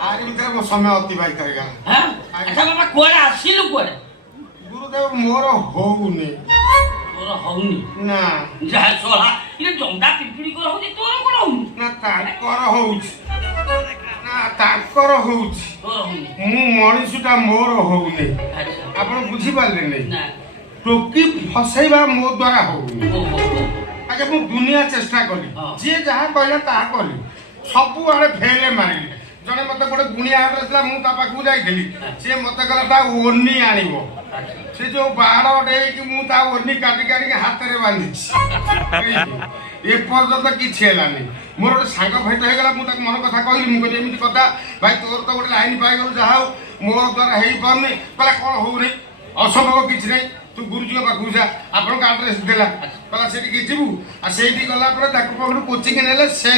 आगे भीतर मो समय अतिबाहित होगा हां अच्छा बाबा कोड़े आसिलु कोड़े गुरुदेव मोर होउनी तोर होउनी ना जा सोला इने जंडा पिपड़ी कर होनी तोर कोन होउनी ना ताकर होउछ ना ताकर होउछ तोर होउनी मु मनिषटा मोर होउनी अच्छा आपण बुझी पाले नै ना टोकी फसैबा मो द्वारा होउनी ओ आगे मु दुनिया चेष्टा कली जे जहा कहला ताहा कली सबु आड़े फेले मारिली जने मते गोटे गुणिया हाथ रखला मु ता पाखु जाइथिली से मते कहला ता ओन्नी आनिबो से जो बाड़ डेकी मु ता ओन्नी काटी काटी हाथ रे बांधिछि ए पर्यंत किछि हेलानी मोर गोटे सांग भेट हे गला मु ताक मन कथा कहली मु कहली एमिति कथा भाई तोर तो गोटे लाइन पाइ गलो जहा मोर द्वारा हेई परनी कहला कोन हो रे असंभव किछि नै तू गुरुजी के पाखु जा आपण का एड्रेस देला कहला सेठी की जीवु आ सेठी गला पर ताक पखरु कोचिंग नेले से